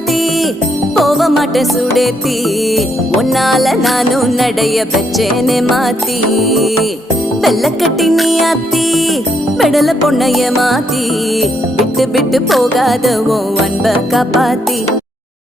மாத்தி போக மாட்டேன் சுடேத்தி உன்னால நானும் நடைய பெச்சேனே மாத்தி வெள்ளக்கட்டி நீ ஆத்தி பெடல பொண்ணைய மாத்தி விட்டு விட்டு போகாத உன் அன்ப காப்பாத்தி